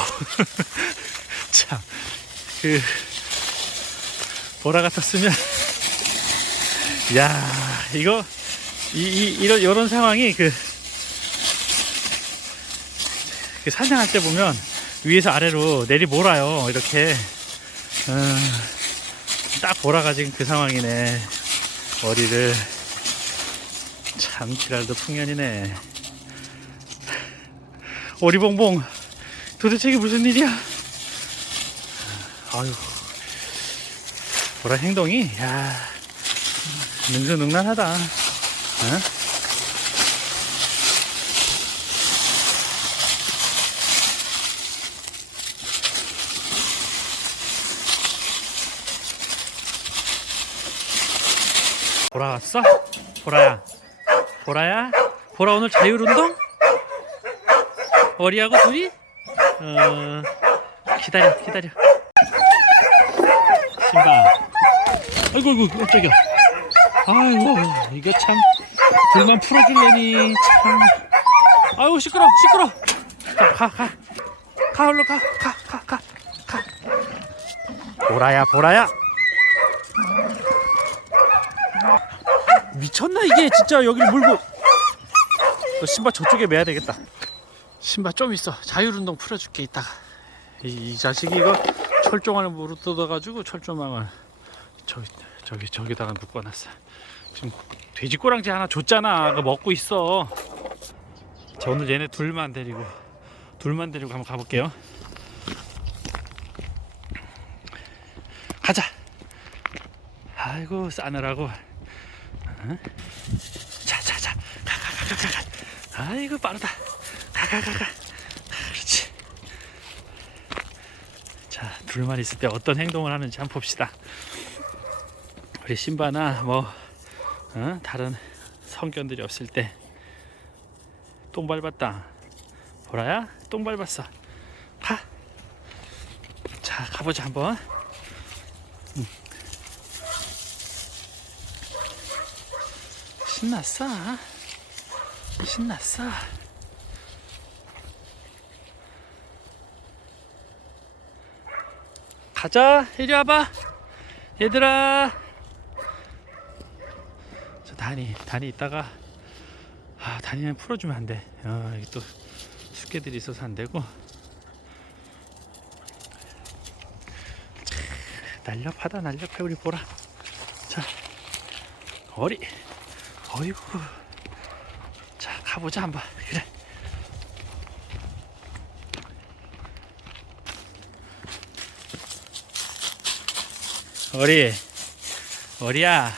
참, 그, 보라 같았으면, 야 이거, 이, 이, 이런, 이런 상황이 그, 그 사냥할 때 보면 위에서 아래로 내리 몰아요. 이렇게. 어, 딱 보라가 지금 그 상황이네. 머리를. 참, 지랄도 풍년이네. 오리봉봉. 도대체 이게 무슨 일이야? 아유. 보라 행동이, 야 능수능란하다. 어? 보라 왔어? 보라야. 보라야? 보라 오늘 자율운동? 어리하고 둘이? 어, 기다려, 기다려. 신바. 아이고, 아이고, 깜짝이야. 아이고, 이거 참, 불만 풀어줄래니, 참. 아이고, 시끄러, 시끄러. 가, 가, 가. 가, 얼른 가, 가, 가, 가, 가. 보라야, 보라야. 미쳤나 이게 진짜 여기를 물고 너 신발 저쪽에 매야 되겠다 신발 좀 있어. 자율운동 풀어줄게 이따가. 이, 이 자식이 이거 철종안을 물어 뜯어가지고 철조망을 저기 저기 저기다가 묶어놨어. 지금 돼지 꼬랑지 하나 줬잖아. 그거 먹고 있어. 자 오늘 얘네 둘만 데리고 둘만 데리고 한번 가볼게요. 가자. 아이고 싸느라고. 자자자. 가가가가 가. 아이고 빠르다 가가 가 가 그렇지. 자 둘만 있을 때 어떤 행동을 하는지 한번 봅시다. 우리 신바나 뭐 어? 다른 성견들이 없을 때 똥 밟았다. 보라야 똥 밟았어. 가 자 가보자 한번. 신났어. 신났어. 가자. 이리 와봐. 얘들아. 저 다니, 다니 있다가 아, 다니는 풀어주면 안 돼. 어, 여기 또 숙개들이 있어서 안 되고. 날렵하다, 날렵해 우리 보라. 자, 어리. 어이구. 자, 가보자, 한번. 그래. 어리. 어리야.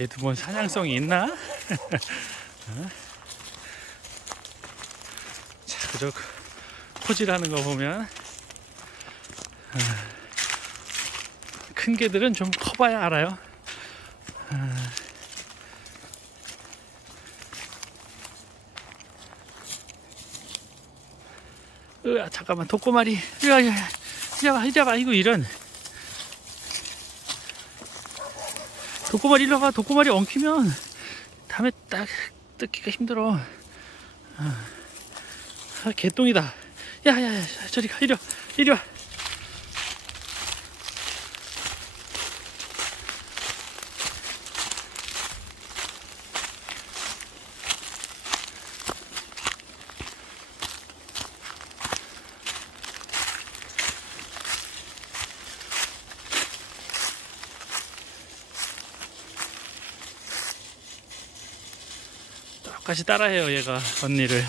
얘도 뭔 사냥성이 있나? 어? 자, 그저 포질하는 거 보면 큰 개들은 좀 커봐야 알아요. 으아, 잠깐만, 독고마리. 으아, 야, 야, 이리 와봐, 이리 와봐. 이거 이런. 독고마리 이리 와봐. 독고마리 엉키면 다음에 딱 뜯기가 힘들어. 아, 아, 개똥이다. 야, 야, 야, 저리 가. 이리 와. 이리 와. 같이 따라해요 얘가 언니를.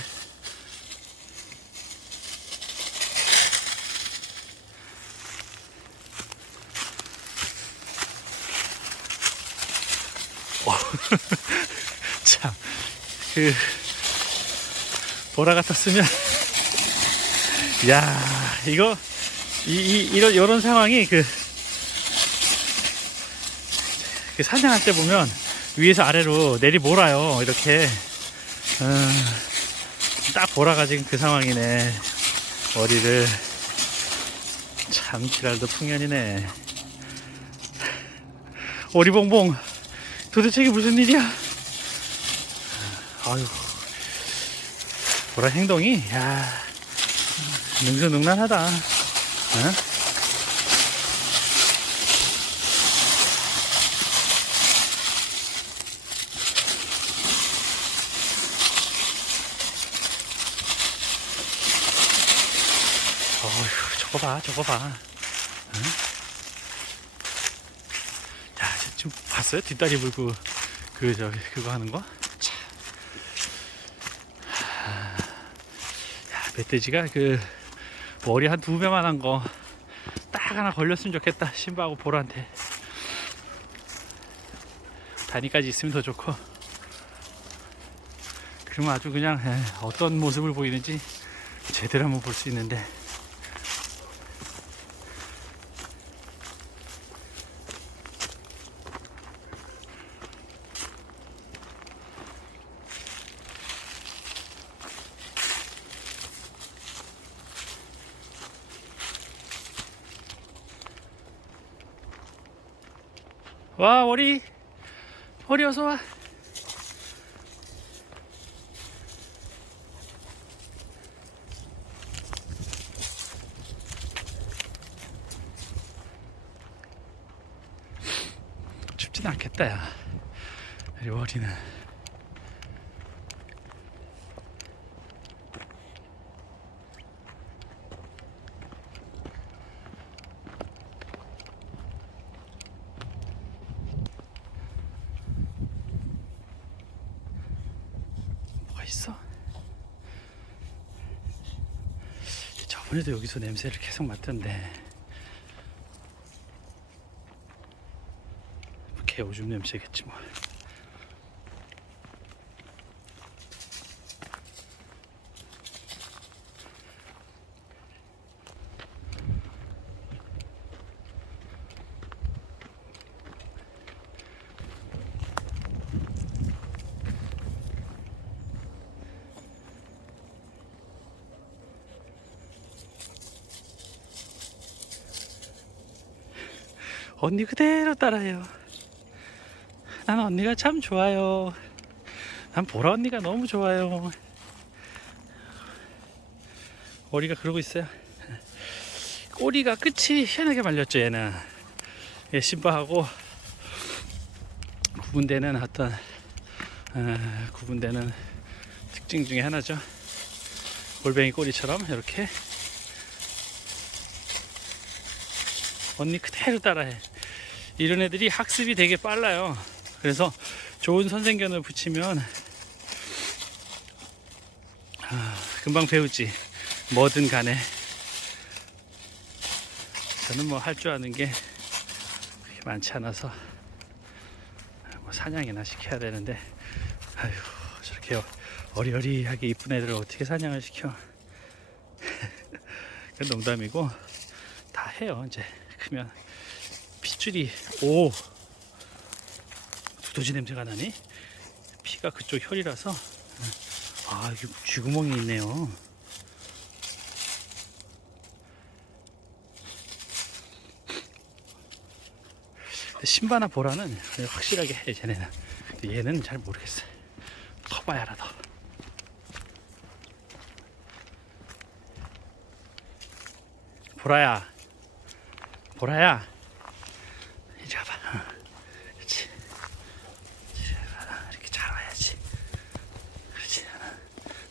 참 그 보라 같았으면 야 이거 이, 이 이런 이런 상황이 그, 그 사냥할 때 보면 위에서 아래로 내리 몰아요 이렇게 어, 딱 보라가 지금 그 상황이네. 머리를. 참, 지랄도 풍년이네. 오리봉봉. 도대체 이게 무슨 일이야? 아유. 보라 행동이, 야 능수능란하다. 응? 어휴, 저거 봐, 저거 봐. 응? 야, 저 지금 봤어요? 뒷다리 물고 그 저기 그거 하는 거? 참. 멧돼지가 그 머리 한 두 배만 한 거 딱 하나 걸렸으면 좋겠다. 신바하고 보라한테. 다리까지 있으면 더 좋고. 그러면 아주 그냥 에, 어떤 모습을 보이는지 제대로 한번 볼 수 있는데. 와 머리. 머리 어서 와. 춥진 않겠다 야. 우리 머리는 있어? 저번에도 여기서 냄새를 계속 맡던데 개 오줌 냄새겠지 뭐 언니 그대로 따라해요. 난 언니가 참 좋아요. 난 보라 언니가 너무 좋아요. 머리가 그러고 있어요. 꼬리가 끝이 희한하게 말렸죠 얘는. 얘 신바하고 구분되는 어떤 어, 구분되는 특징 중에 하나죠. 골뱅이 꼬리처럼 이렇게 언니 그대로 따라해. 이런 애들이 학습이 되게 빨라요. 그래서 좋은 선생견을 붙이면 아, 금방 배우지. 뭐든 간에. 저는 뭐 할 줄 아는 게 많지 않아서 뭐 사냥이나 시켜야 되는데 아휴 저렇게 어리어리하게 이쁜 애들을 어떻게 사냥을 시켜. 그건 농담이고 다 해요 이제 크면 핏줄이 오. 두더지 냄새가 나니? 피가 그쪽 혈이라서? 아 이게 쥐구멍이 있네요. 신바나 보라는 확실하게 해 쟤네는. 얘는 잘 모르겠어요. 커봐야 알아 더. 보라야 보라야 이리 와봐 어. 그렇지 이리 와봐. 이렇게 잘 와야지 그렇지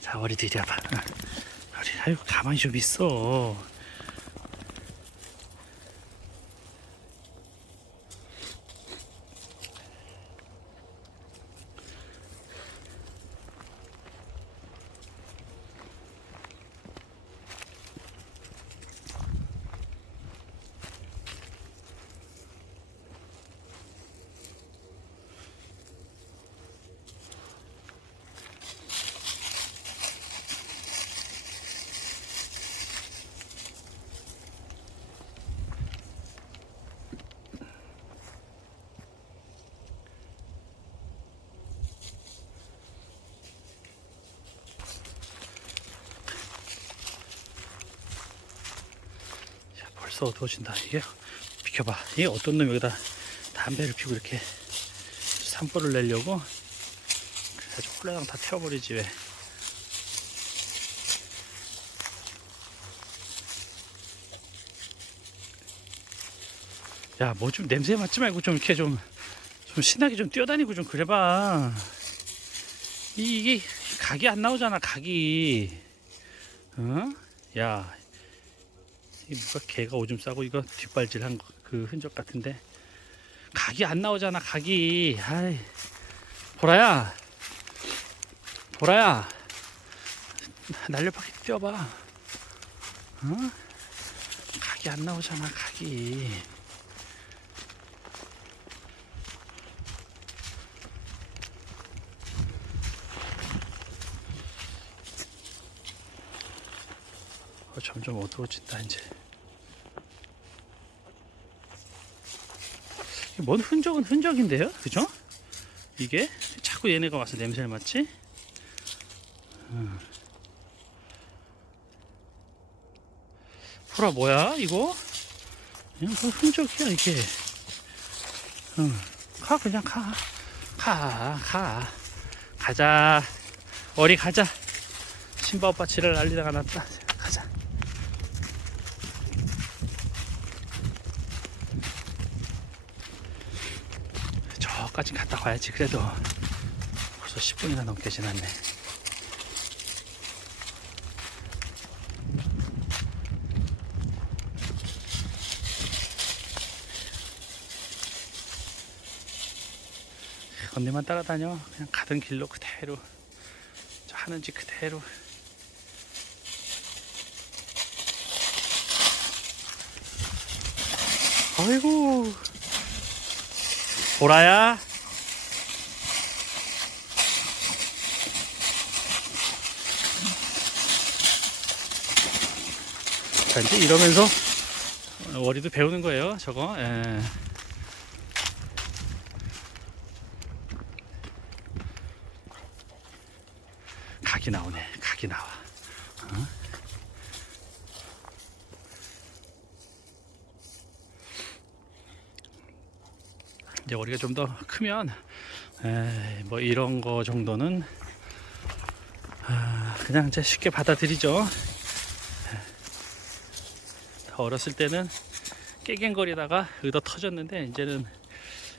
자 머리도 이리 와봐 어. 머리 아이고 가만히 좀 있어 어두워진다. 이게 비켜봐. 이게 어떤 놈이 여기다 담배를 피우고 이렇게 산불을 내려고 아주 홀라당 다 태워버리지 왜 야, 뭐 좀 냄새 맡지 말고 좀 이렇게 좀, 좀 신나게 좀 뛰어다니고 좀 그래봐. 이, 이게 각이 안 나오잖아, 각이. 어? 야, 이 누가 개가 오줌 싸고 이거 뒷발질한 거, 그 흔적 같은데. 각이 안 나오잖아, 각이. 아이, 보라야. 보라야. 날렵하게 뛰어봐. 어? 각이 안 나오잖아, 각이. 점점 어두워진다 이제. 뭔 흔적은 흔적인데요, 그죠? 이게 자꾸 얘네가 와서 냄새를 맡지? 음. 보라 뭐야 이거? 그냥 그 흔적이야 이게. 응. 가 그냥 가. 가, 가. 가자. 어리 가자. 신바 오빠 지랄 날리다가 났다. 가자. 저까지 갔다 와야지. 그래도 벌써 10분이나 넘게 지났네. 언니만 따라다녀. 그냥 가던 길로 그대로. 저 하는 짓 그대로. 아이고 보라야. 자 이제 이러면서 월이도 배우는 거예요 저거. 예. 각이 나오네 각이 나와 어? 이제 우리가 좀 더 크면 에이, 뭐 이런 거 정도는 아, 그냥 이제 쉽게 받아들이죠. 더 어렸을 때는 깨갱거리다가 의도 터졌는데 이제는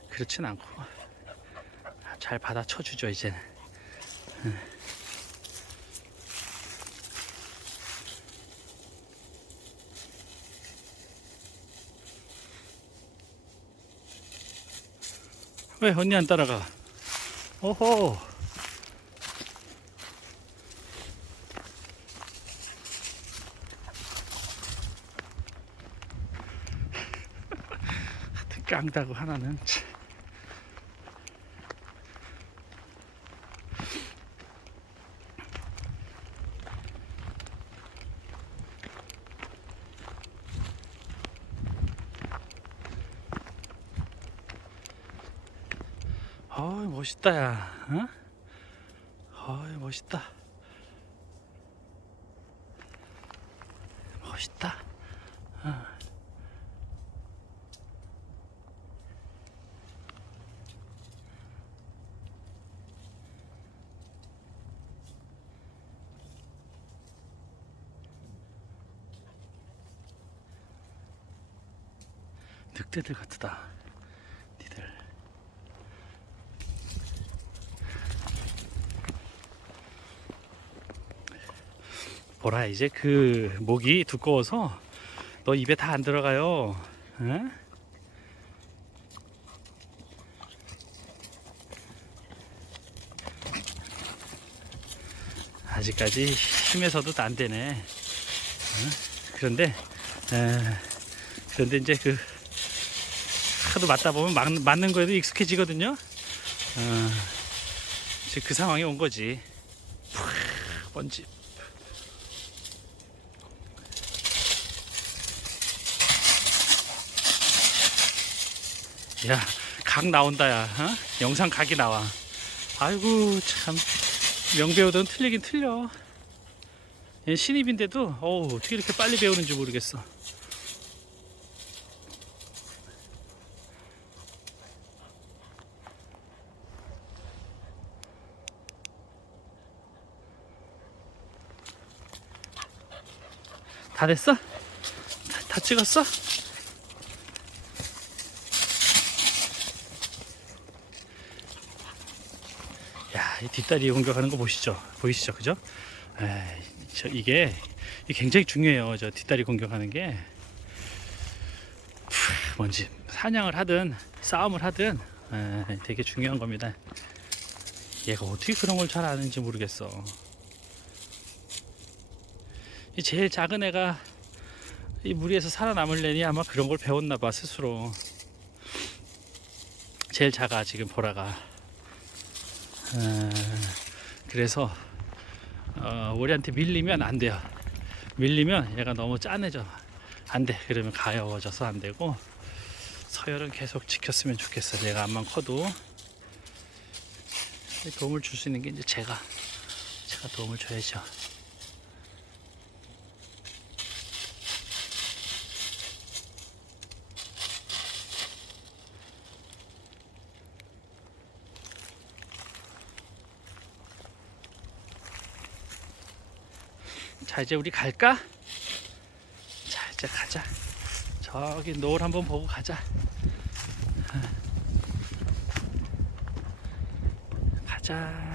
그렇진 않고 잘 받아쳐 주죠 이제는. 왜 언니 안 따라가? 오호. 깡다고 하나는 어이 멋있다 야 어? 어이 멋있다 멋있다 어. 늑대들 같다 보라 이제 그 목이 두꺼워서 너 입에 다 안 들어가요. 응? 아직까지 힘에서도 안 되네. 응? 그런데 에, 그런데 이제 그 하도 맞다 보면 맞, 맞는 거에도 익숙해지거든요. 어, 이제 그 상황이 온 거지. 푹 먼지 야, 각 나온다, 야. 어? 영상 각이 나와. 아이고, 참. 명배우든 틀리긴 틀려. 얘 신입인데도, 어우, 어떻게 이렇게 빨리 배우는지 모르겠어. 다 됐어? 다, 다 찍었어? 뒷다리 공격하는 거 보시죠? 보이시죠? 그죠? 에이, 저 이게, 굉장히 중요해요. 저 뒷다리 공격하는 게. 푸, 뭔지 사냥을 하든 싸움을 하든 에이, 되게 중요한 겁니다. 얘가 어떻게 그런 걸 잘 아는지 모르겠어. 이 제일 작은 애가 이 무리에서 살아남으려니 아마 그런 걸 배웠나 봐 스스로. 제일 작아 지금 보라가. 에, 그래서 어, 우리한테 밀리면 안 돼요. 밀리면 얘가 너무 짠해져. 안 돼. 그러면 가여워져서 안 되고 서열은 계속 지켰으면 좋겠어. 얘가 암만 커도 도움을 줄 수 있는 게 이제 제가 제가 도움을 줘야죠. 자 이제 우리 갈까? 자 이제 가자. 저기 노을 한번 보고 가자. 가자.